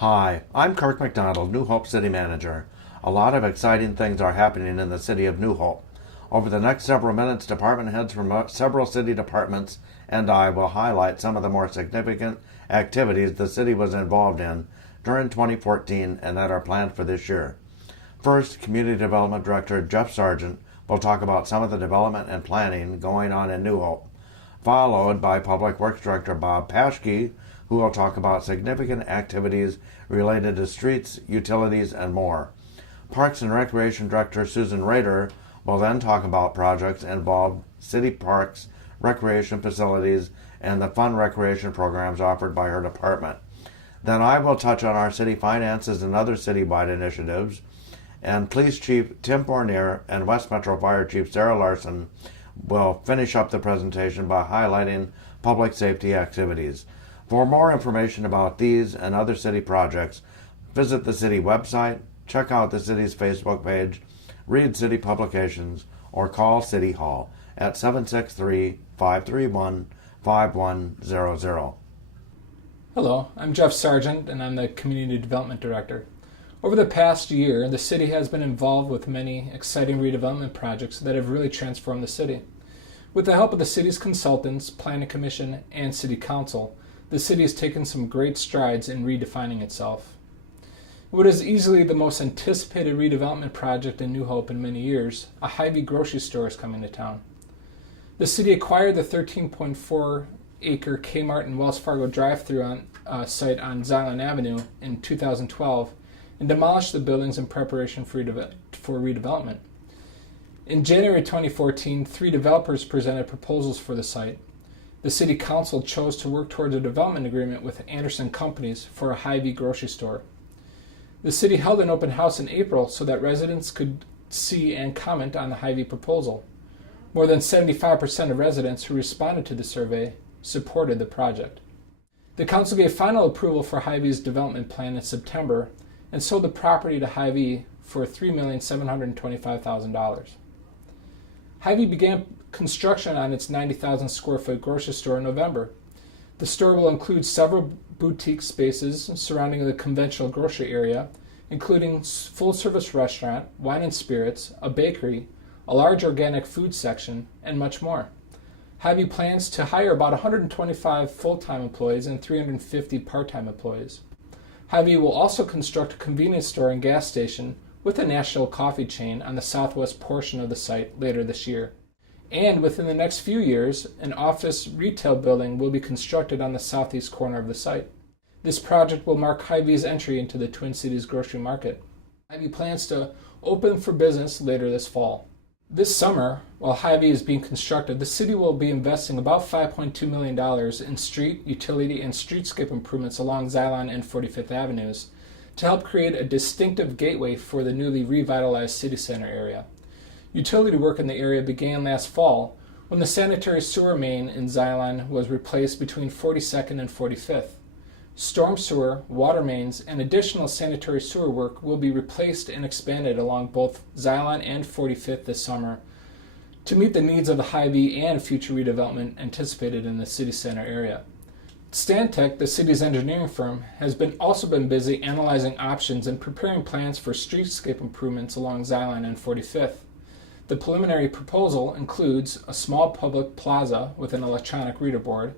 Hi, I'm Kirk McDonald, New Hope City Manager. A lot of exciting things are happening in the city of New Hope. Over the next several minutes, department heads from several city departments and I will highlight some of the more significant activities the city was involved in during 2014 and that are planned for this year. First, Community Development Director Jeff Sargent will talk about some of the development and planning going on in New Hope, followed by Public Works Director Bob Paschke, who will talk about significant activities related to streets, utilities, and more. Parks and Recreation Director Susan Rader will then talk about projects involved city parks, recreation facilities, and the fun recreation programs offered by her department. Then I will touch on our city finances and other citywide initiatives, and Police Chief Tim Fournier and West Metro Fire Chief Sarah Larson will finish up the presentation by highlighting public safety activities. For more information about these and other city projects, visit the city website, check out the city's Facebook page, read city publications, or call City Hall at 763-531-5100. Hello, I'm Jeff Sargent, and I'm the Community Development Director. Over the past year, the city has been involved with many exciting redevelopment projects that have really transformed the city. With the help of the city's consultants, Planning Commission, and City Council, the city has taken some great strides in redefining itself. What is easily the most anticipated redevelopment project in New Hope in many years, a Hy-Vee grocery store is coming to town. The city acquired the 13.4-acre Kmart and Wells Fargo drive-thru site on Zion Avenue in 2012 and demolished the buildings in preparation for redevelopment. In January 2014, 3 developers presented proposals for the site. The City Council chose to work towards a development agreement with Anderson Companies for a Hy-Vee grocery store. The city held an open house in April so that residents could see and comment on the Hy-Vee proposal. More than 75% of residents who responded to the survey supported the project. The council gave final approval for Hy-Vee's development plan in September and sold the property to Hy-Vee for $3,725,000. Hy-Vee began construction on its 90,000 square foot grocery store in November. The store will include several boutique spaces surrounding the conventional grocery area, including full-service restaurant, wine and spirits, a bakery, a large organic food section, and much more. Hy-Vee plans to hire about 125 full-time employees and 350 part-time employees. Hy-Vee will also construct a convenience store and gas station with a national coffee chain on the southwest portion of the site later this year. And within the next few years, an office retail building will be constructed on the southeast corner of the site. This project will mark Hy-Vee's entry into the Twin Cities grocery market. Hy-Vee plans to open for business later this fall. This summer, while Hy-Vee is being constructed, the city will be investing about $5.2 million in street, utility, and streetscape improvements along Xylon and 45th Avenues to help create a distinctive gateway for the newly revitalized city center area. Utility work in the area began last fall when the sanitary sewer main in Xylon was replaced between 42nd and 45th. Storm sewer, water mains, and additional sanitary sewer work will be replaced and expanded along both Xylon and 45th this summer to meet the needs of the Hy-Vee and future redevelopment anticipated in the city center area. Stantec, the city's engineering firm, has also been busy analyzing options and preparing plans for streetscape improvements along Xylon and 45th. The preliminary proposal includes a small public plaza with an electronic reader board,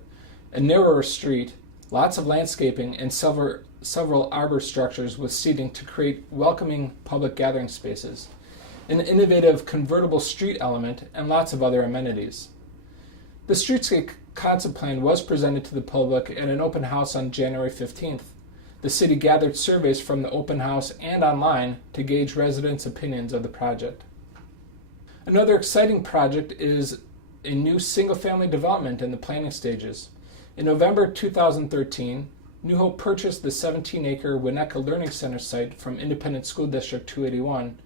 a narrower street, lots of landscaping, and several arbor structures with seating to create welcoming public gathering spaces, an innovative convertible street element, and lots of other amenities. The streetscape concept plan was presented to the public at an open house on January 15th. The city gathered surveys from the open house and online to gauge residents' opinions of the project. Another exciting project is a new single-family development in the planning stages. In November 2013, New Hope purchased the 17-acre Winnetka Learning Center site from Independent School District 281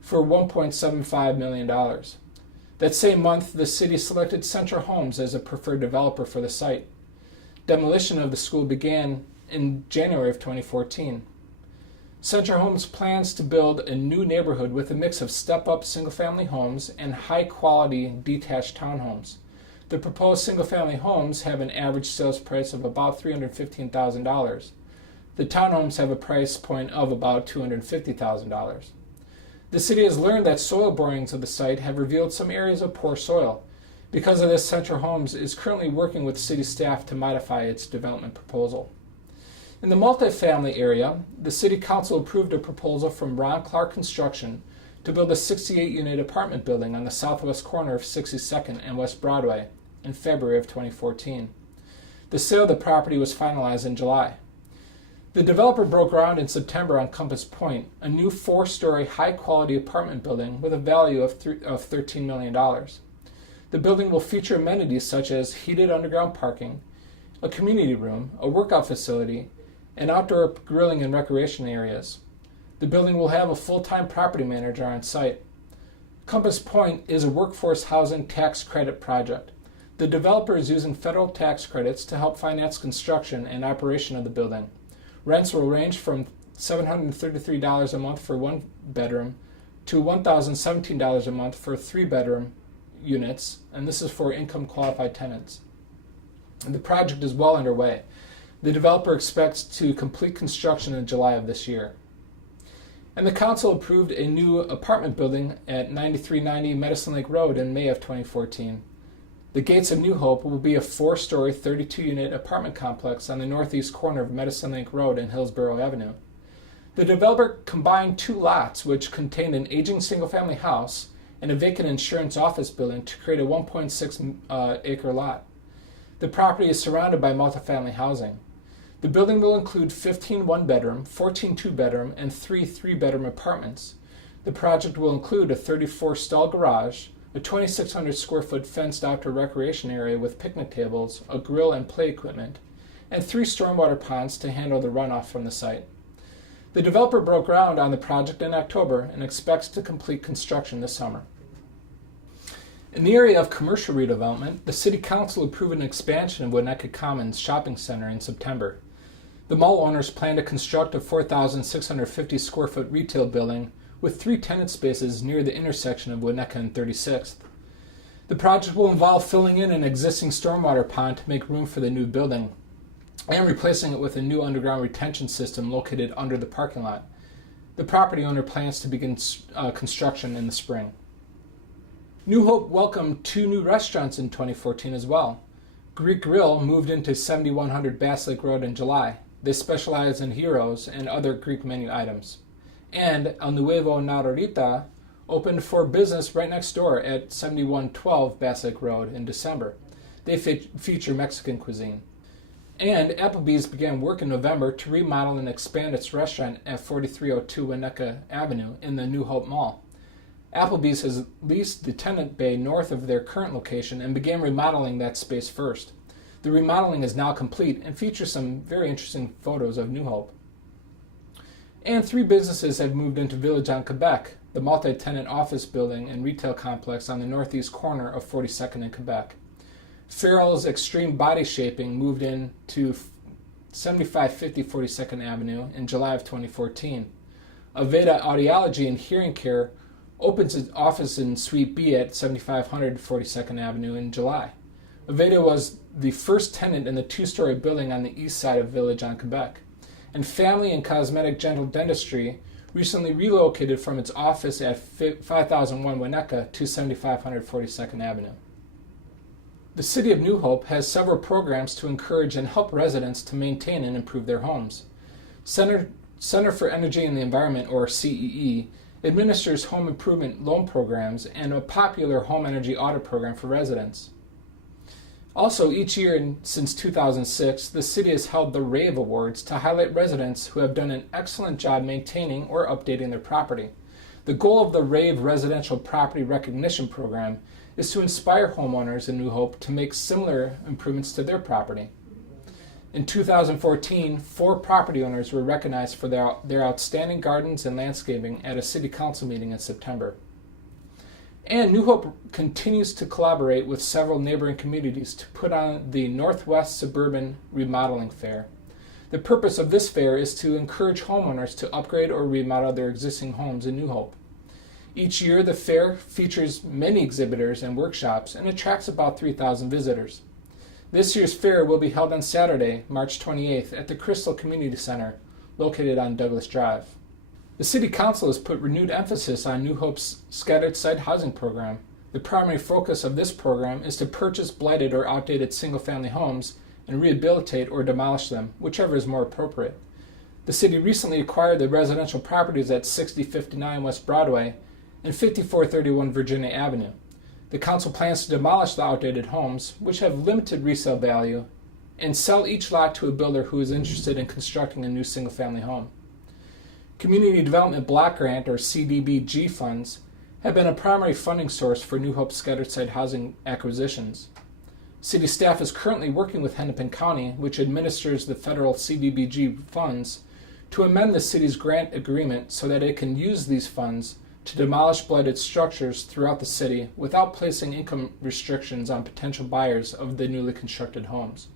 for $1.75 million. That same month, the city selected Central Homes as a preferred developer for the site. Demolition of the school began in January of 2014. Central Homes plans to build a new neighborhood with a mix of step-up single-family homes and high-quality detached townhomes. The proposed single-family homes have an average sales price of about $315,000. The townhomes have a price point of about $250,000. The city has learned that soil borings of the site have revealed some areas of poor soil. Because of this, Central Homes is currently working with city staff to modify its development proposal. In the multifamily area, the City Council approved a proposal from Ron Clark Construction to build a 68-unit apartment building on the southwest corner of 62nd and West Broadway in February of 2014. The sale of the property was finalized in July. The developer broke ground in September on Compass Point, a new 4-story high-quality apartment building with a value of $13 million. The building will feature amenities such as heated underground parking, a community room, a workout facility, and outdoor grilling and recreation areas. The building will have a full-time property manager on site. Compass Point is a workforce housing tax credit project. The developer is using federal tax credits to help finance construction and operation of the building. Rents will range from $733 a month for 1 bedroom to $1,017 a month for 3-bedroom units, and this is for income qualified tenants. And the project is well underway. The developer expects to complete construction in July of this year. And the council approved a new apartment building at 9390 Medicine Lake Road in May of 2014. The Gates of New Hope will be a 4-story, 32-unit apartment complex on the northeast corner of Medicine Lake Road and Hillsborough Avenue. The developer combined 2 lots which contained an aging single-family house and a vacant insurance office building to create a 1.6 acre lot. The property is surrounded by multifamily housing. The building will include 15 one-bedroom, 14 two-bedroom, and 3 three-bedroom apartments. The project will include a 34-stall garage, a 2,600 square foot fenced outdoor recreation area with picnic tables, a grill and play equipment, and 3 stormwater ponds to handle the runoff from the site. The developer broke ground on the project in October and expects to complete construction this summer. In the area of commercial redevelopment, the City Council approved an expansion of Winnetka Commons Shopping Center in September. The mall owners plan to construct a 4,650 square foot retail building with 3 tenant spaces near the intersection of Winnetka and 36th. The project will involve filling in an existing stormwater pond to make room for the new building and replacing it with a new underground retention system located under the parking lot. The property owner plans to begin construction in the spring. New Hope welcomed 2 new restaurants in 2014 as well. Greek Grill moved into 7100 Bass Lake Road in July. They specialize in gyros and other Greek menu items. And El Nuevo Narorita opened for business right next door at 7112 Bass Lake Road in December. They feature Mexican cuisine. And Applebee's began work in November to remodel and expand its restaurant at 4302 Winnetka Avenue in the New Hope Mall. Applebee's has leased the tenant bay north of their current location and began remodeling that space first. The remodeling is now complete and features some very interesting photos of New Hope. And 3 businesses have moved into Village on Quebec, the multi-tenant office building and retail complex on the northeast corner of 42nd and Quebec. Farrell's Extreme Body Shaping moved in to 7550 42nd Avenue in July of 2014. Aveda Audiology and Hearing Care opens its office in Suite B at 7500 42nd Avenue in July. Aveda was the first tenant in the 2-story building on the east side of Village on Quebec. And Family and Cosmetic Dental Dentistry recently relocated from its office at 5001 Winnetka to 7500 42nd Avenue. The City of New Hope has several programs to encourage and help residents to maintain and improve their homes. Center for Energy and the Environment, or CEE, administers home improvement loan programs and a popular home energy audit program for residents. Also, each year since 2006, the city has held the RAVE Awards to highlight residents who have done an excellent job maintaining or updating their property. The goal of the RAVE Residential Property Recognition Program is to inspire homeowners in New Hope to make similar improvements to their property. In 2014, 4 property owners were recognized for their outstanding gardens and landscaping at a city council meeting in September. And New Hope continues to collaborate with several neighboring communities to put on the Northwest Suburban Remodeling Fair. The purpose of this fair is to encourage homeowners to upgrade or remodel their existing homes in New Hope. Each year, the fair features many exhibitors and workshops and attracts about 3,000 visitors. This year's fair will be held on Saturday, March 28th at the Crystal Community Center located on Douglas Drive. The City Council has put renewed emphasis on New Hope's scattered site housing program. The primary focus of this program is to purchase blighted or outdated single-family homes and rehabilitate or demolish them, whichever is more appropriate. The city recently acquired the residential properties at 6059 West Broadway and 5431 Virginia Avenue. The council plans to demolish the outdated homes, which have limited resale value, and sell each lot to a builder who is interested in constructing a new single-family home. Community Development Block Grant, or CDBG funds, have been a primary funding source for New Hope scattered site housing acquisitions. City staff is currently working with Hennepin County, which administers the federal CDBG funds, to amend the city's grant agreement so that it can use these funds to demolish blighted structures throughout the city without placing income restrictions on potential buyers of the newly constructed homes.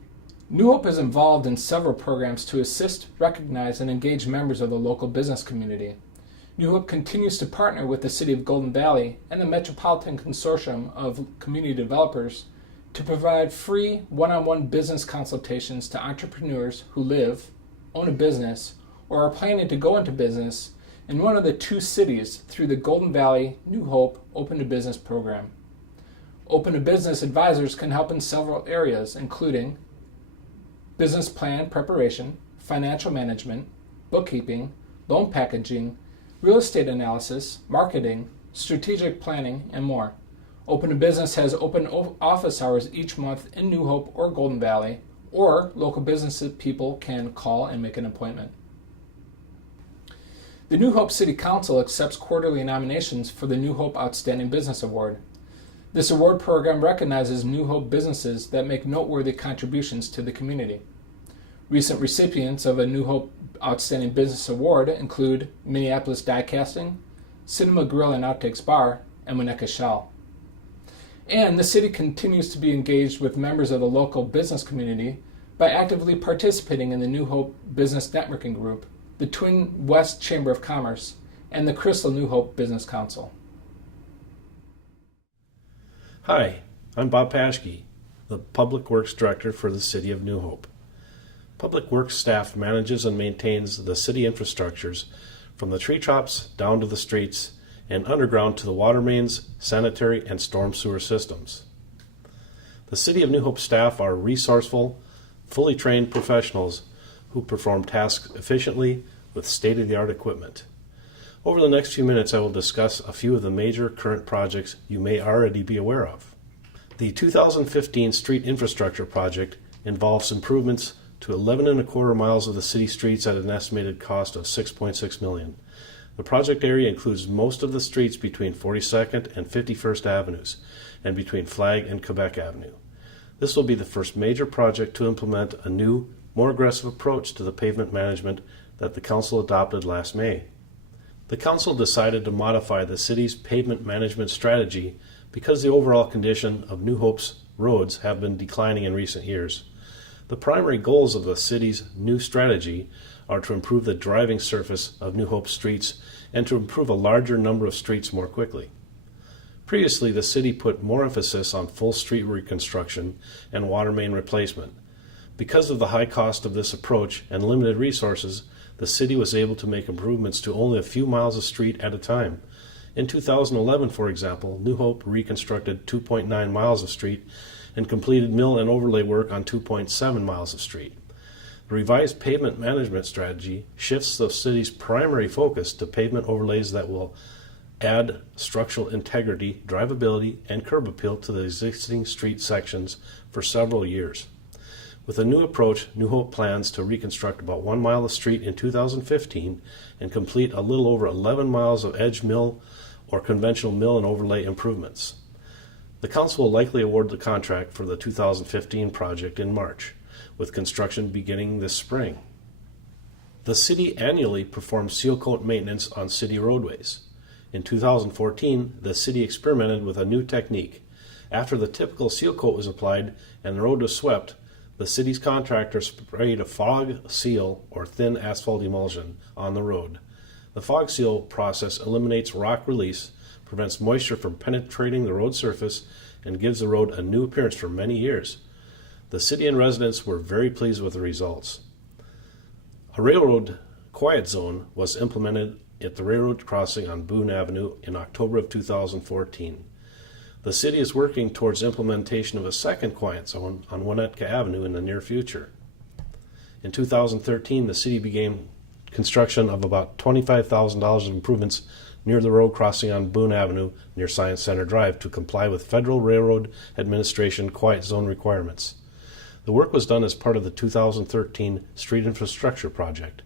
New Hope is involved in several programs to assist, recognize, and engage members of the local business community. New Hope continues to partner with the City of Golden Valley and the Metropolitan Consortium of Community Developers to provide free one-on-one business consultations to entrepreneurs who live, own a business, or are planning to go into business in one of the two cities through the Golden Valley New Hope Open to Business program. Open to Business advisors can help in several areas, including business plan preparation, financial management, bookkeeping, loan packaging, real estate analysis, marketing, strategic planning, and more. Open to Business has open office hours each month in New Hope or Golden Valley, or local business people can call and make an appointment. The New Hope City Council accepts quarterly nominations for the New Hope Outstanding Business Award. This award program recognizes New Hope businesses that make noteworthy contributions to the community. Recent recipients of a New Hope Outstanding Business Award include Minneapolis Die Casting, Cinema Grill and Outtakes Bar, and Winnetka Shell. And the city continues to be engaged with members of the local business community by actively participating in the New Hope Business Networking Group, the Twin West Chamber of Commerce, and the Crystal New Hope Business Council. Hi, I'm Bob Paschke, the Public Works Director for the City of New Hope. Public Works staff manages and maintains the city infrastructures from the tree tops down to the streets and underground to the water mains, sanitary, and storm sewer systems. The City of New Hope staff are resourceful, fully trained professionals who perform tasks efficiently with state-of-the-art equipment. Over the next few minutes, I will discuss a few of the major current projects you may already be aware of. The 2015 Street Infrastructure Project involves improvements to 11.25 miles of the city streets at an estimated cost of $6.6 million. The project area includes most of the streets between 42nd and 51st Avenues and between Flag and Quebec Avenue. This will be the first major project to implement a new, more aggressive approach to the pavement management that the Council adopted last May. The Council decided to modify the city's pavement management strategy because the overall condition of New Hope's roads have been declining in recent years. The primary goals of the city's new strategy are to improve the driving surface of New Hope streets and to improve a larger number of streets more quickly. Previously, the city put more emphasis on full street reconstruction and water main replacement. Because of the high cost of this approach and limited resources, the city was able to make improvements to only a few miles of street at a time. In 2011, for example, New Hope reconstructed 2.9 miles of street and completed mill and overlay work on 2.7 miles of street. The revised pavement management strategy shifts the city's primary focus to pavement overlays that will add structural integrity, drivability, and curb appeal to the existing street sections for several years. With a new approach, New Hope plans to reconstruct about 1 mile of street in 2015 and complete a little over 11 miles of edge mill or conventional mill and overlay improvements. The Council will likely award the contract for the 2015 project in March, with construction beginning this spring. The city annually performs seal coat maintenance on city roadways. In 2014, the city experimented with a new technique. After the typical seal coat was applied and the road was swept, the city's contractor sprayed a fog seal or thin asphalt emulsion on the road. The fog seal process eliminates rock release, prevents moisture from penetrating the road surface, and gives the road a new appearance for many years. The city and residents were very pleased with the results. A railroad quiet zone was implemented at the railroad crossing on Boone Avenue in October of 2014. The city is working towards implementation of a second quiet zone on Winnetka Avenue in the near future. In 2013, the city began construction of about $25,000 of improvements near the road crossing on Boone Avenue near Science Center Drive to comply with Federal Railroad Administration quiet zone requirements. The work was done as part of the 2013 Street Infrastructure Project.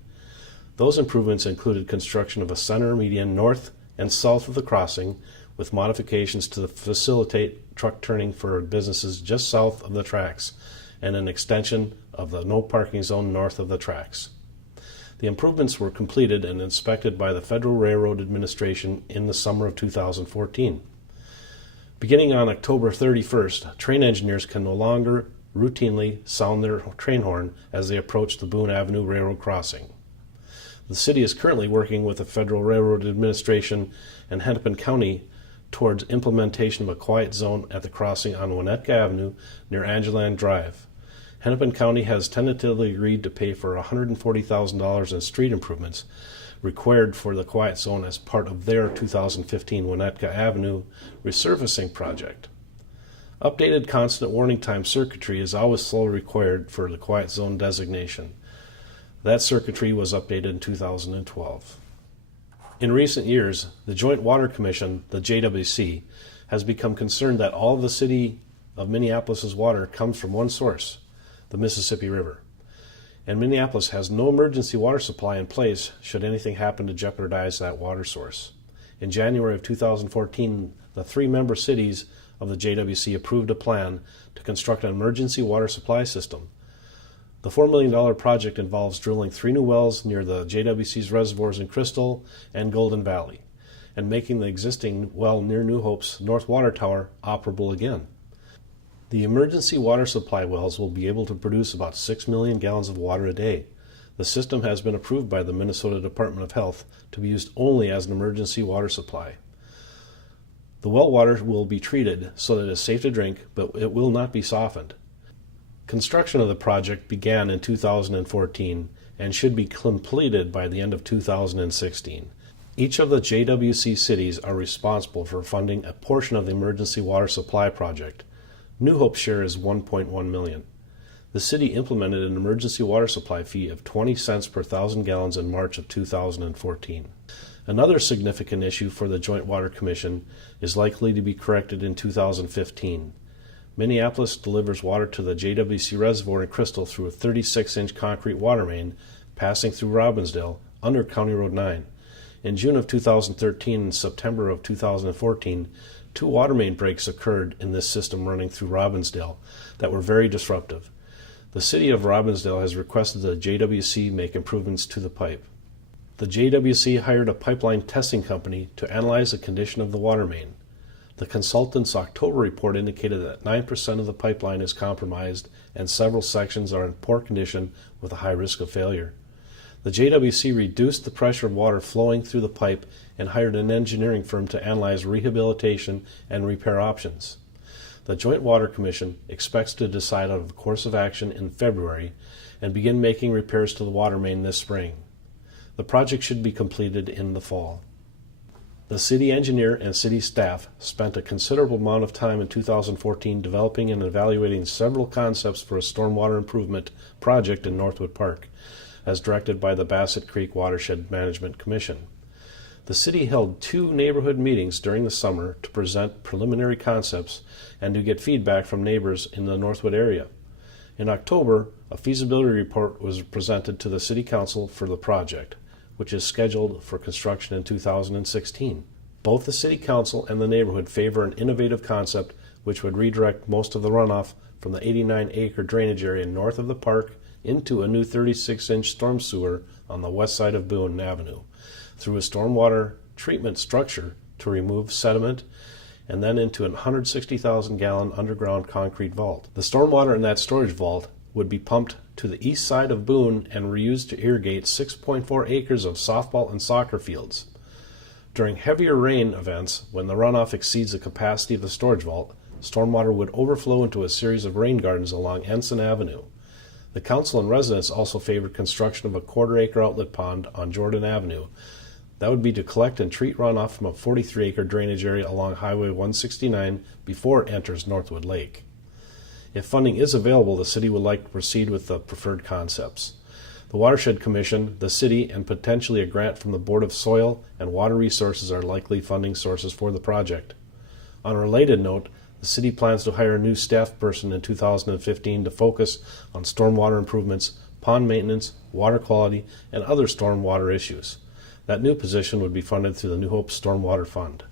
Those improvements included construction of a center median north and south of the crossing, with modifications to facilitate truck turning for businesses just south of the tracks, and an extension of the no parking zone north of the tracks. The improvements were completed and inspected by the Federal Railroad Administration in the summer of 2014. Beginning on October 31st, train engineers can no longer routinely sound their train horn as they approach the Boone Avenue Railroad crossing. The city is currently working with the Federal Railroad Administration and Hennepin County towards implementation of a quiet zone at the crossing on Winnetka Avenue near Angeland Drive. Hennepin County has tentatively agreed to pay for $140,000 in street improvements required for the quiet zone as part of their 2015 Winnetka Avenue resurfacing project. Updated constant warning time circuitry is always still required for the quiet zone designation. That circuitry was updated in 2012. In recent years, the Joint Water Commission, the JWC, has become concerned that all of the city of Minneapolis' water comes from one source, the Mississippi River. And Minneapolis has no emergency water supply in place should anything happen to jeopardize that water source. In January of 2014, the 3 member cities of the JWC approved a plan to construct an emergency water supply system. The $4 million project involves drilling 3 new wells near the JWC's reservoirs in Crystal and Golden Valley, and making the existing well near New Hope's North Water Tower operable again. The emergency water supply wells will be able to produce about 6 million gallons of water a day. The system has been approved by the Minnesota Department of Health to be used only as an emergency water supply. The well water will be treated so that it is safe to drink, but it will not be softened. Construction of the project began in 2014 and should be completed by the end of 2016. Each of the JWC cities are responsible for funding a portion of the emergency water supply project. New Hope's share is $1.1 million. The city implemented an emergency water supply fee of 20 cents per 1,000 gallons in March of 2014. Another significant issue for the Joint Water Commission is likely to be corrected in 2015. Minneapolis delivers water to the JWC reservoir in Crystal through a 36-inch concrete water main passing through Robbinsdale under County Road 9. In June of 2013 and September of 2014, 2 water main breaks occurred in this system running through Robbinsdale that were very disruptive. The city of Robbinsdale has requested that the JWC make improvements to the pipe. The JWC hired a pipeline testing company to analyze the condition of the water main. The consultant's October report indicated that 9% of the pipeline is compromised and several sections are in poor condition with a high risk of failure. The JWC reduced the pressure of water flowing through the pipe and hired an engineering firm to analyze rehabilitation and repair options. The Joint Water Commission expects to decide on a course of action in February and begin making repairs to the water main this spring. The project should be completed in the fall. The city engineer and city staff spent a considerable amount of time in 2014 developing and evaluating several concepts for a stormwater improvement project in Northwood Park, as directed by the Bassett Creek Watershed Management Commission. The city held 2 neighborhood meetings during the summer to present preliminary concepts and to get feedback from neighbors in the Northwood area. In October, a feasibility report was presented to the City Council for the project, which is scheduled for construction in 2016. Both the City Council and the neighborhood favor an innovative concept which would redirect most of the runoff from the 89-acre drainage area north of the park into a new 36-inch storm sewer on the west side of Boone Avenue, through a stormwater treatment structure to remove sediment, and then into a 160,000-gallon underground concrete vault. The stormwater in that storage vault would be pumped to the east side of Boone and reused to irrigate 6.4 acres of softball and soccer fields. During heavier rain events, when the runoff exceeds the capacity of the storage vault, stormwater would overflow into a series of rain gardens along Ensign Avenue. The council and residents also favored construction of a quarter-acre outlet pond on Jordan Avenue. That would be to collect and treat runoff from a 43-acre drainage area along Highway 169 before it enters Northwood Lake. If funding is available, the city would like to proceed with the preferred concepts. The Watershed Commission, the city, and potentially a grant from the Board of Soil and Water Resources are likely funding sources for the project. On a related note, the city plans to hire a new staff person in 2015 to focus on stormwater improvements, pond maintenance, water quality, and other stormwater issues. That new position would be funded through the New Hope Stormwater Fund.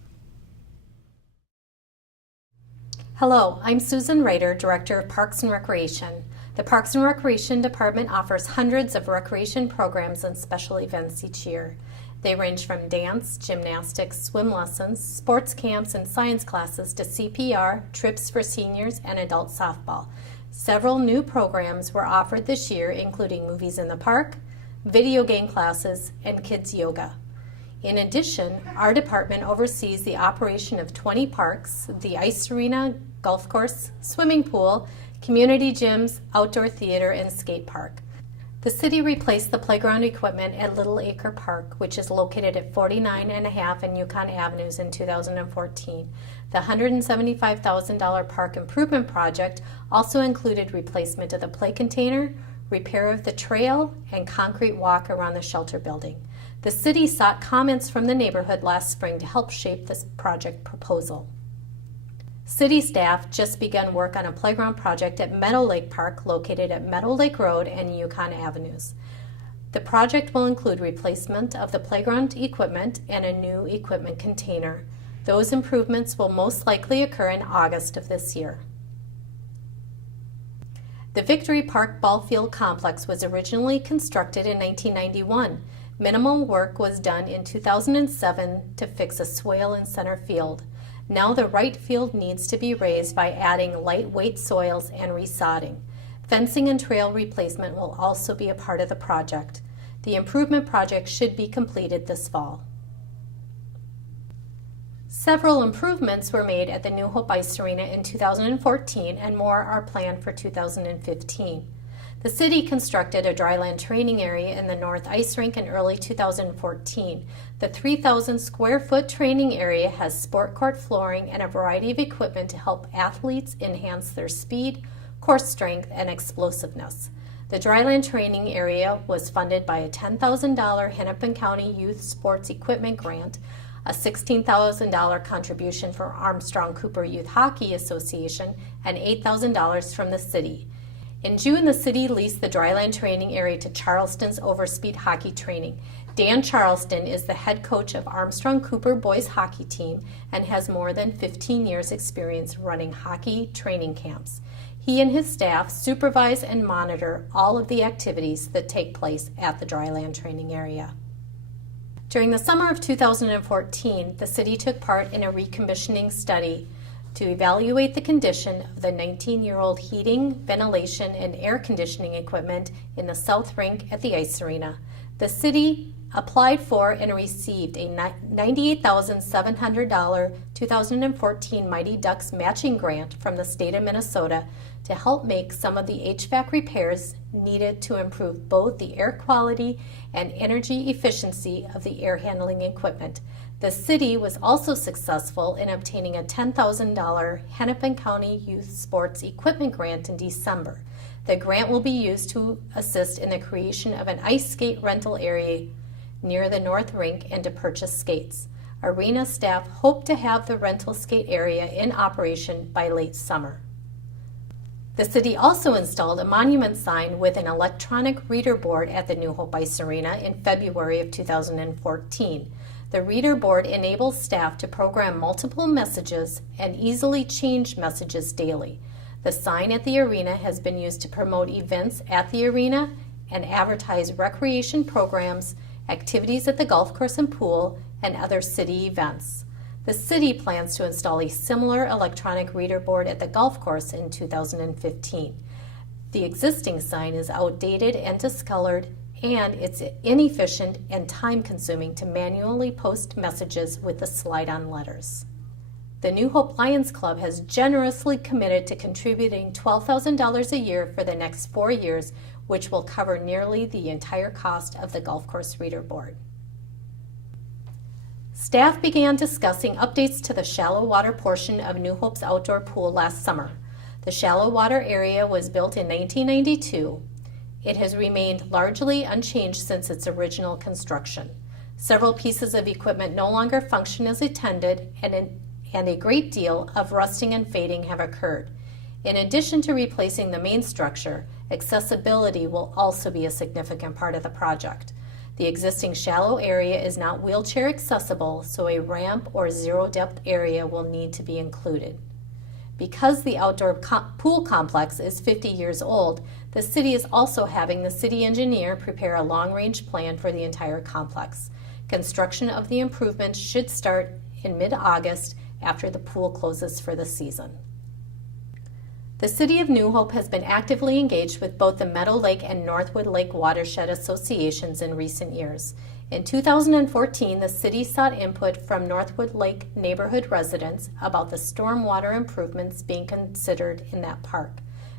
Hello, I'm Susan Reiter, Director of Parks and Recreation. The Parks and Recreation Department offers hundreds of recreation programs and special events each year. They range from dance, gymnastics, swim lessons, sports camps and science classes to CPR, trips for seniors, and adult softball. Several new programs were offered this year, including Movies in the Park, video game classes, and kids yoga. In addition, our department oversees the operation of 20 parks, the ice arena, golf course, swimming pool, community gyms, outdoor theater, and skate park. The city replaced the playground equipment at Little Acre Park, which is located at 49.5 and Yukon Avenues in 2014. The $175,000 park improvement project also included replacement of the play container, repair of the trail, and concrete walk around the shelter building. The city sought comments from the neighborhood last spring to help shape this project proposal. City staff just began work on a playground project at Meadow Lake Park located at Meadow Lake Road and Yukon Avenues. The project will include replacement of the playground equipment and a new equipment container. Those improvements will most likely occur in August of this year. The Victory Park Ball Field Complex was originally constructed in 1991. Minimal work was done in 2007 to fix a swale in center field. Now the right field needs to be raised by adding lightweight soils and resodding. Fencing and trail replacement will also be a part of the project. The improvement project should be completed this fall. Several improvements were made at the New Hope Ice Arena in 2014 and more are planned for 2015. The city constructed a dryland training area in the North Ice Rink in early 2014. The 3,000 square foot training area has sport court flooring and a variety of equipment to help athletes enhance their speed, course strength, and explosiveness. The dryland training area was funded by a $10,000 Hennepin County Youth Sports Equipment Grant, a $16,000 contribution from Armstrong Cooper Youth Hockey Association, and $8,000 from the city. In June, the city leased the dryland training area to Charleston's Overspeed Hockey Training. Dan Charleston is the head coach of Armstrong Cooper boys hockey team and has more than 15 years experience running hockey training camps. He and his staff supervise and monitor all of the activities that take place at the dryland training area. During the summer of 2014, the city took part in a recommissioning study to evaluate the condition of the 19-year-old heating, ventilation, and air conditioning equipment in the South Rink at the Ice Arena. The city applied for and received a $98,700 2014 Mighty Ducks matching grant from the state of Minnesota to help make some of the HVAC repairs needed to improve both the air quality and energy efficiency of the air handling equipment. The city was also successful in obtaining a $10,000 Hennepin County Youth Sports Equipment Grant in December. The grant will be used to assist in the creation of an ice skate rental area near the North Rink and to purchase skates. Arena staff hope to have the rental skate area in operation by late summer. The city also installed a monument sign with an electronic reader board at the New Hope Ice Arena in February of 2014. The reader board enables staff to program multiple messages and easily change messages daily. The sign at the arena has been used to promote events at the arena and advertise recreation programs, activities at the golf course and pool, and other city events. The city plans to install a similar electronic reader board at the golf course in 2015. The existing sign is outdated and discolored, and it's inefficient and time-consuming to manually post messages with the slide-on letters. The New Hope Lions Club has generously committed to contributing $12,000 a year for the next 4 years, which will cover nearly the entire cost of the golf course reader board. Staff began discussing updates to the shallow water portion of New Hope's outdoor pool last summer. The shallow water area was built in 1992. It has remained largely unchanged since its original construction. Several pieces of equipment no longer function as intended, and a great deal of rusting and fading have occurred. In addition to replacing the main structure, accessibility will also be a significant part of the project. The existing shallow area is not wheelchair accessible, so a ramp or zero-depth area will need to be included. Because the outdoor pool complex is 50 years old, the city is also having the city engineer prepare a long-range plan for the entire complex. Construction of the improvements should start in mid-August after the pool closes for the season. The City of New Hope has been actively engaged with both the Meadow Lake and Northwood Lake Watershed Associations in recent years. In 2014, the city sought input from Northwood Lake neighborhood residents about the stormwater improvements being considered in that park.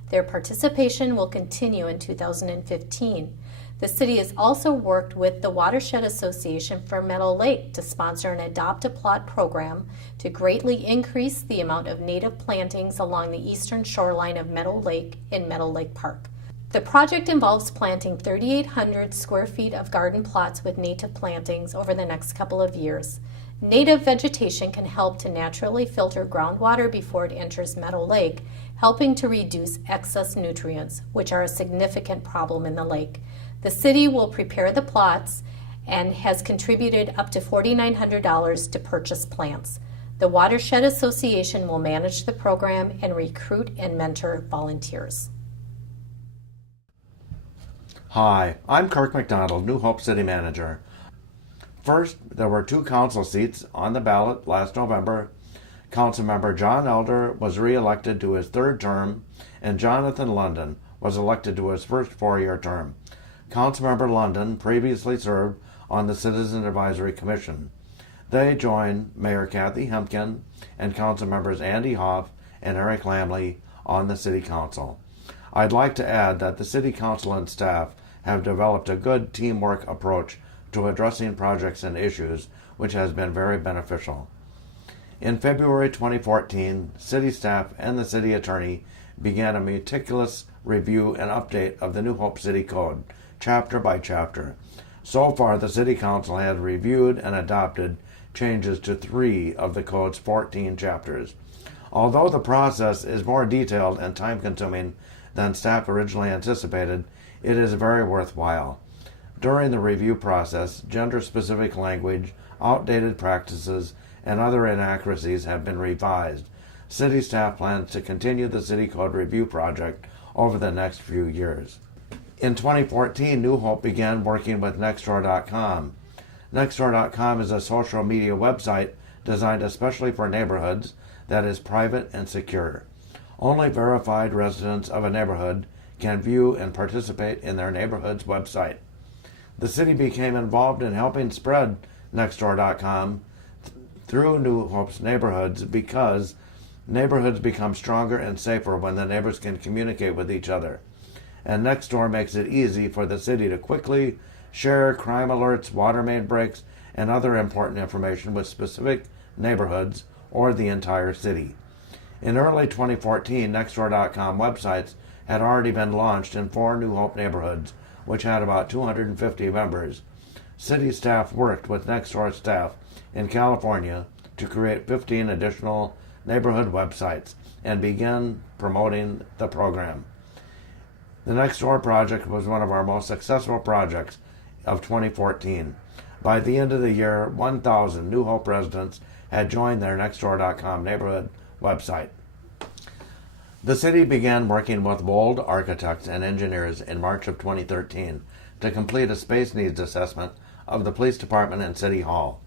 Their participation will continue in 2015. The city has also worked with the Watershed Association for Meadow Lake to sponsor an Adopt a Plot program to greatly increase the amount of native plantings along the eastern shoreline of Meadow Lake in Meadow Lake Park. The project involves planting 3,800 square feet of garden plots with native plantings over the next couple of years. Native vegetation can help to naturally filter groundwater before it enters Meadow Lake, helping to reduce excess nutrients, which are a significant problem in the lake. The city will prepare the plots and has contributed up to $4,900 to purchase plants. The Watershed Association will manage the program and recruit and mentor volunteers. Hi, I'm Kirk McDonald, New Hope City Manager. First, there were 2 council seats on the ballot last November. Councilmember John Elder was re-elected to his 3rd term, and Jonathan London was elected to his first 4-year term. Councilmember London previously served on the Citizen Advisory Commission. They joined Mayor Kathy Hempkin and Councilmembers Andy Hoff and Eric Lamley on the City Council. I'd like to add that the City Council and staff have developed a good teamwork approach to addressing projects and issues, which has been very beneficial. In February 2014, City staff and the City Attorney began a meticulous review and update of the New Hope City Code, chapter by chapter. So far, the City Council has reviewed and adopted changes to 3 of the Code's 14 chapters. Although the process is more detailed and time-consuming than staff originally anticipated, it is very worthwhile. During the review process, gender-specific language, outdated practices, and other inaccuracies have been revised. City staff plans to continue the City Code review project over the next few years. In 2014, New Hope began working with Nextdoor.com. Nextdoor.com is a social media website designed especially for neighborhoods that is private and secure. Only verified residents of a neighborhood can view and participate in their neighborhood's website. The city became involved in helping spread Nextdoor.com through New Hope's neighborhoods because neighborhoods become stronger and safer when the neighbors can communicate with each other. And Nextdoor makes it easy for the city to quickly share crime alerts, water main breaks, and other important information with specific neighborhoods or the entire city. In early 2014, Nextdoor.com websites had already been launched in 4 New Hope neighborhoods, which had about 250 members. City staff worked with Nextdoor staff in California to create 15 additional neighborhood websites and begin promoting the program. The Nextdoor project was one of our most successful projects of 2014. By the end of the year, 1,000 New Hope residents had joined their Nextdoor.com neighborhood website. The city began working with Wold architects and engineers in March of 2013 to complete a space needs assessment of the police department and City Hall.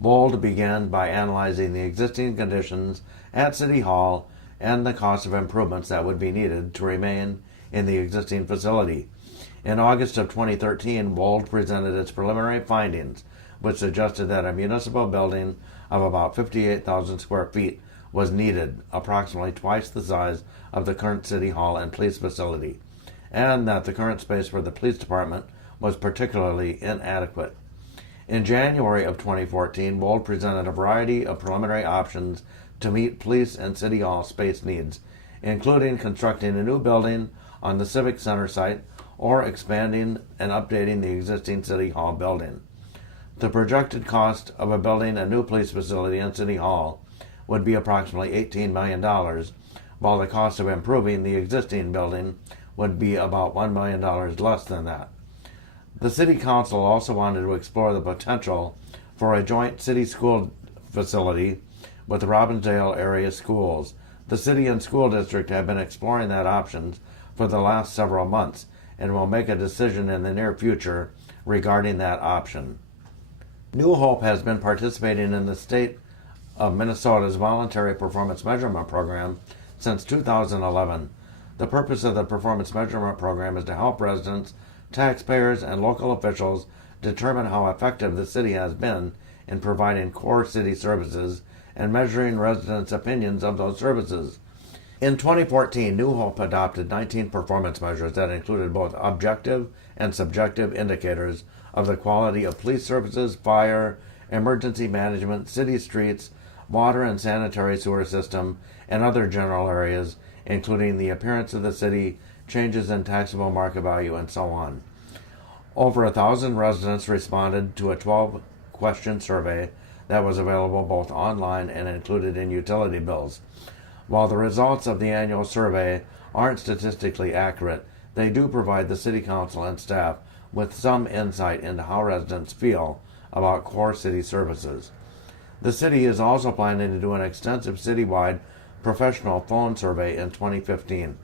Wold began by analyzing the existing conditions at City Hall and the cost of improvements that would be needed to remain in the existing facility. In August of 2013, Wold presented its preliminary findings, which suggested that a municipal building of about 58,000 square feet was needed, approximately twice the size of the current city hall and police facility, and that the current space for the police department was particularly inadequate. In January of 2014, Wold presented a variety of preliminary options to meet police and city hall space needs, including constructing a new building on the Civic Center site or expanding and updating the existing city hall building. The projected cost of a building a new police facility in City Hall would be approximately $18 million, while the cost of improving the existing building would be about $1 million less than that. The City Council also wanted to explore the potential for a joint city school facility with the Robbinsdale area schools. The city and school district have been exploring that option for the last several months and will make a decision in the near future regarding that option. New Hope has been participating in the state of Minnesota's Voluntary Performance Measurement Program since 2011. The purpose of the Performance Measurement Program is to help residents, taxpayers, and local officials determine how effective the city has been in providing core city services and measuring residents' opinions of those services. In 2014, New Hope adopted 19 performance measures that included both objective and subjective indicators of the quality of police services, fire, emergency management, city streets, water and sanitary sewer system, and other general areas, including the appearance of the city, changes in taxable market value, and so on. Over 1,000 residents responded to a 12-question survey that was available both online and included in utility bills. While the results of the annual survey aren't statistically accurate, they do provide the City Council and staff with some insight into how residents feel about core city services. The city is also planning to do an extensive citywide professional phone survey in 2015.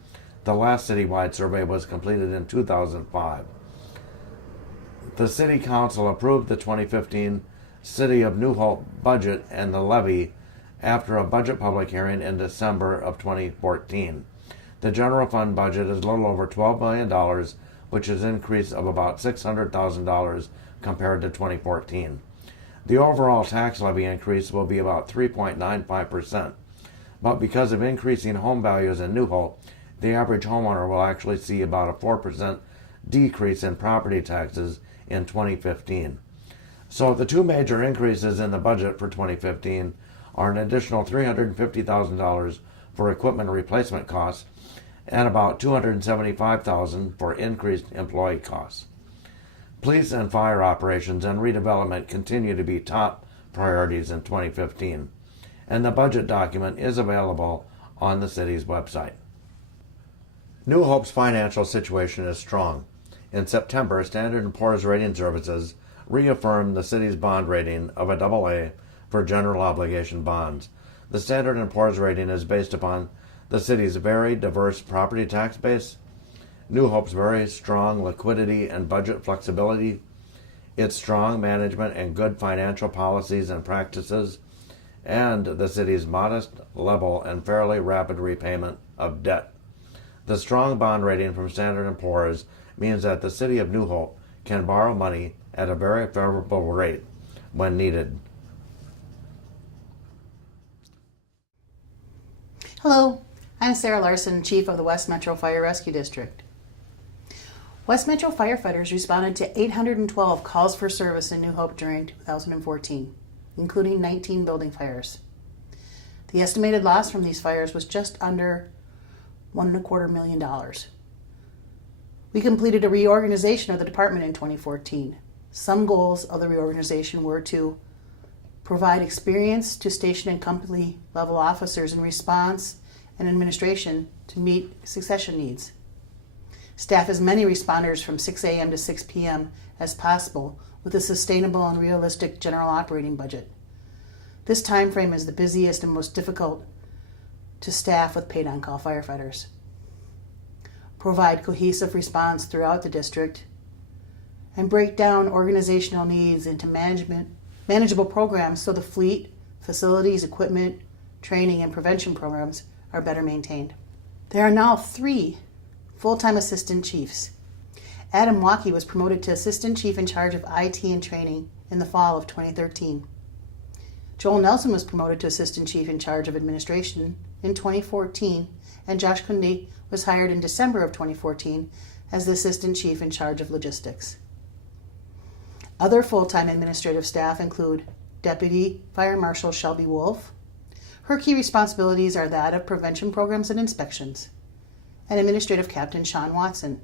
The last citywide survey was completed in 2005. The City Council approved the 2015 City of New Hope budget and the levy after a budget public hearing in December of 2014. The general fund budget is a little over $12 million, which is an increase of about $600,000 compared to 2014. The overall tax levy increase will be about 3.95%, but because of increasing home values in New Hope, the average homeowner will actually see about a 4% decrease in property taxes in 2015. So the two major increases in the budget for 2015 are an additional $350,000 for equipment replacement costs and about $275,000 for increased employee costs. Police and fire operations and redevelopment continue to be top priorities in 2015, and the budget document is available on the city's website. New Hope's financial situation is strong. In September, Standard & Poor's Rating Services reaffirmed the city's bond rating of a AA for general obligation bonds. The Standard & Poor's rating is based upon the city's very diverse property tax base, New Hope's very strong liquidity and budget flexibility, its strong management and good financial policies and practices, and the city's modest level and fairly rapid repayment of debt. The strong bond rating from Standard & Poor's means that the city of New Hope can borrow money at a very favorable rate when needed. Hello, I'm Sarah Larson, Chief of the West Metro Fire Rescue District. West Metro firefighters responded to 812 calls for service in New Hope during 2014, including 19 building fires. The estimated loss from these fires was just under $1.25 million. We completed a reorganization of the department in 2014. Some goals of the reorganization were to provide experience to station and company level officers in response and administration to meet succession needs. Staff as many responders from 6 a.m. to 6 p.m. as possible with a sustainable and realistic general operating budget. This time frame is the busiest and most difficult to staff with paid on-call firefighters. Provide cohesive response throughout the district, and break down organizational needs into manageable programs so the fleet, facilities, equipment, training, and prevention programs are better maintained. There are now 3 full-time assistant chiefs. Adam Waukee was promoted to assistant chief in charge of IT and training in the fall of 2013. Joel Nelson was promoted to Assistant Chief in charge of administration in 2014, and Josh Kunde was hired in December of 2014 as the Assistant Chief in charge of logistics. Other full-time administrative staff include Deputy Fire Marshal Shelby Wolf. Her key responsibilities are that of prevention programs and inspections, and Administrative Captain Sean Watson,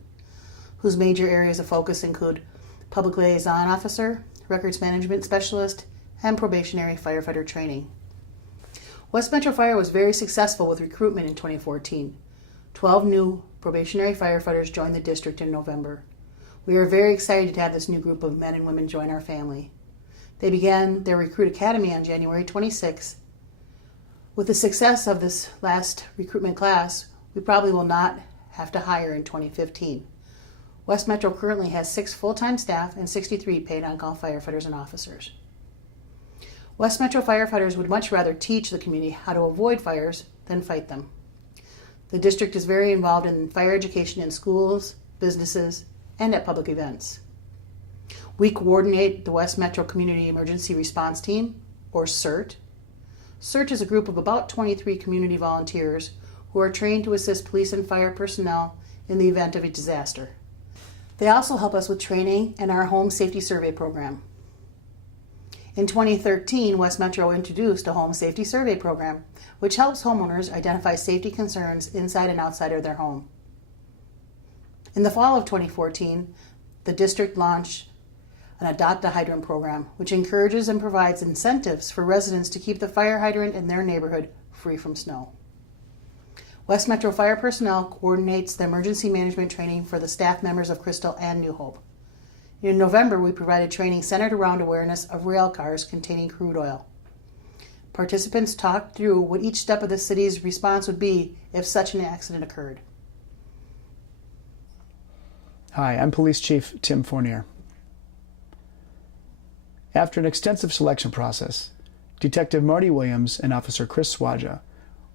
whose major areas of focus include Public Liaison Officer, Records Management Specialist, and Probationary Firefighter Training. West Metro Fire was very successful with recruitment in 2014. 12 new probationary firefighters joined the district in November. We are very excited to have this new group of men and women join our family. They began their recruit academy on January 26th. With the success of this last recruitment class, we probably will not have to hire in 2015. West Metro currently has 6 full-time staff and 63 paid on-call firefighters and officers. West Metro firefighters would much rather teach the community how to avoid fires than fight them. The district is very involved in fire education in schools, businesses, and at public events. We coordinate the West Metro Community Emergency Response Team, or CERT. CERT is a group of about 23 community volunteers who are trained to assist police and fire personnel in the event of a disaster. They also help us with training and our home safety survey program. In 2013, West Metro introduced a home safety survey program, which helps homeowners identify safety concerns inside and outside of their home. In the fall of 2014, the district launched an Adopt a Hydrant program, which encourages and provides incentives for residents to keep the fire hydrant in their neighborhood free from snow. West Metro Fire personnel coordinates the emergency management training for the staff members of Crystal and New Hope. In November, we provided training centered around awareness of rail cars containing crude oil. Participants talked through what each step of the city's response would be if such an accident occurred. Hi, I'm Police Chief Tim Fournier. After an extensive selection process, Detective Marty Williams and Officer Chris Swaja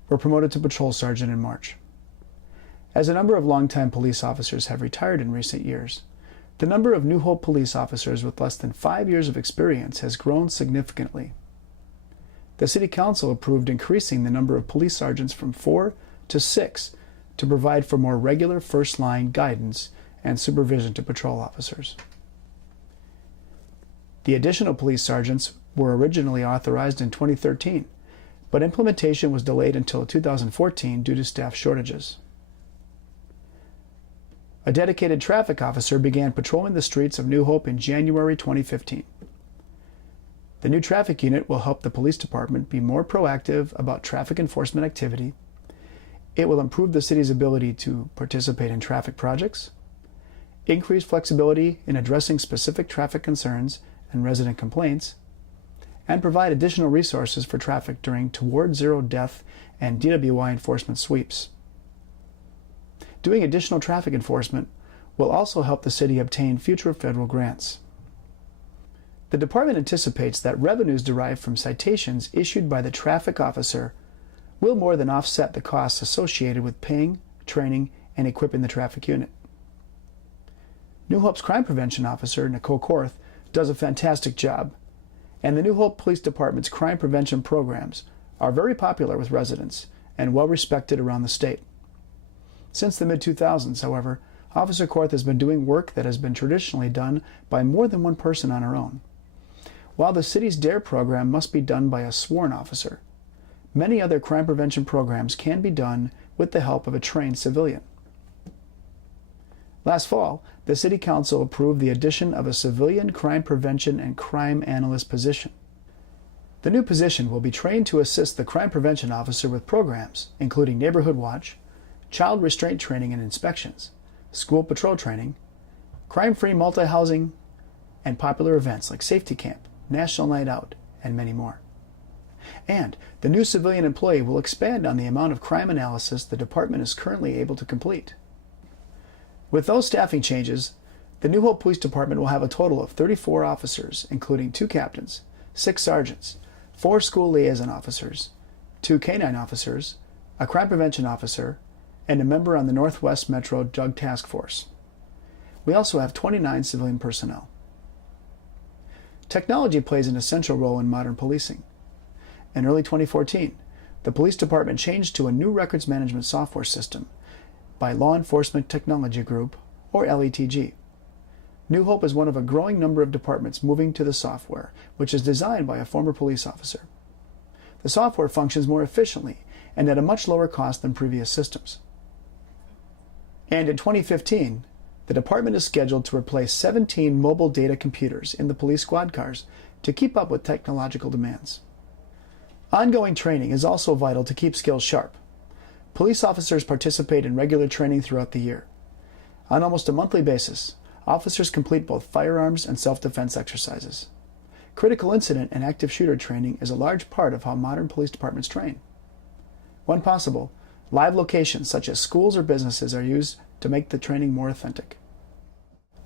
were promoted to Patrol Sergeant in March. As a number of longtime police officers have retired in recent years, the number of New Hope police officers with less than 5 years of experience has grown significantly. The City Council approved increasing the number of police sergeants from 4 to 6 to provide for more regular first-line guidance and supervision to patrol officers. The additional police sergeants were originally authorized in 2013, but implementation was delayed until 2014 due to staff shortages. A dedicated traffic officer began patrolling the streets of New Hope in January 2015. The new traffic unit will help the police department be more proactive about traffic enforcement activity. It will improve the city's ability to participate in traffic projects, increase flexibility in addressing specific traffic concerns and resident complaints, and provide additional resources for traffic during Toward Zero Death and DWI enforcement sweeps. Doing additional traffic enforcement will also help the city obtain future federal grants. The department anticipates that revenues derived from citations issued by the traffic officer will more than offset the costs associated with paying, training, and equipping the traffic unit. New Hope's crime prevention officer, Nicole Korth, does a fantastic job, and the New Hope Police Department's crime prevention programs are very popular with residents and well respected around the state. Since the mid-2000s, however, Officer Korth has been doing work that has been traditionally done by more than one person on her own. While the city's DARE program must be done by a sworn officer, many other crime prevention programs can be done with the help of a trained civilian. Last fall, the City Council approved the addition of a civilian crime prevention and crime analyst position. The new position will be trained to assist the crime prevention officer with programs including Neighborhood Watch, child restraint training and inspections, school patrol training, crime-free multi-housing, and popular events like Safety Camp, National Night Out, and many more. And the new civilian employee will expand on the amount of crime analysis the department is currently able to complete. With those staffing changes, the New Hope Police Department will have a total of 34 officers, including 2 captains, 6 sergeants, 4 school liaison officers, 2 canine officers, a crime prevention officer, and a member on the Northwest Metro Drug Task Force. We also have 29 civilian personnel. Technology plays an essential role in modern policing. In early 2014, the police department changed to a new records management software system by Law Enforcement Technology Group, or LETG. New Hope is one of a growing number of departments moving to the software, which is designed by a former police officer. The software functions more efficiently and at a much lower cost than previous systems. And in 2015, the department is scheduled to replace 17 mobile data computers in the police squad cars to keep up with technological demands. Ongoing training is also vital to keep skills sharp. Police officers participate in regular training throughout the year. On almost a monthly basis, officers complete both firearms and self-defense exercises. Critical incident and active shooter training is a large part of how modern police departments train. When possible, live locations such as schools or businesses are used to make the training more authentic.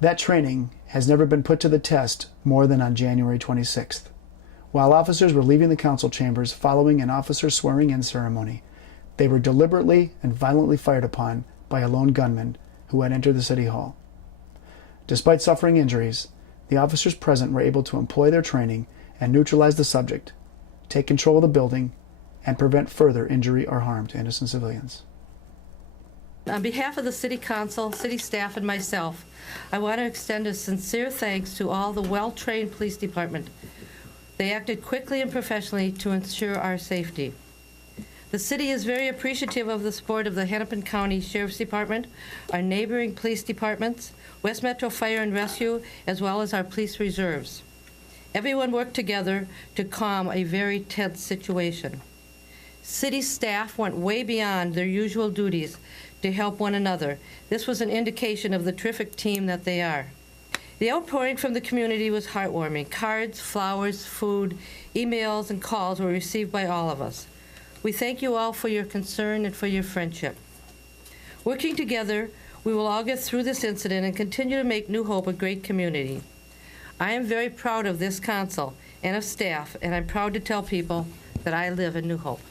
That training has never been put to the test more than on January 26th. While officers were leaving the council chambers following an officer swearing-in ceremony, they were deliberately and violently fired upon by a lone gunman who had entered the city hall. Despite suffering injuries, the officers present were able to employ their training and neutralize the subject, take control of the building, and prevent further injury or harm to innocent civilians. On behalf of the City Council, City staff, and myself, I want to extend a sincere thanks to all the well-trained police department. They acted quickly and professionally to ensure our safety. The city is very appreciative of the support of the Hennepin County Sheriff's Department, our neighboring police departments, West Metro Fire and Rescue, as well as our police reserves. Everyone worked together to calm a very tense situation. City staff went way beyond their usual duties to help one another. This was an indication of the terrific team that they are. The outpouring from the community was heartwarming. Cards, flowers, food, emails, and calls were received by all of us. We thank you all for your concern and for your friendship. Working together, we will all get through this incident and continue to make New Hope a great community. I am very proud of this council and of staff, and I'm proud to tell people that I live in New Hope.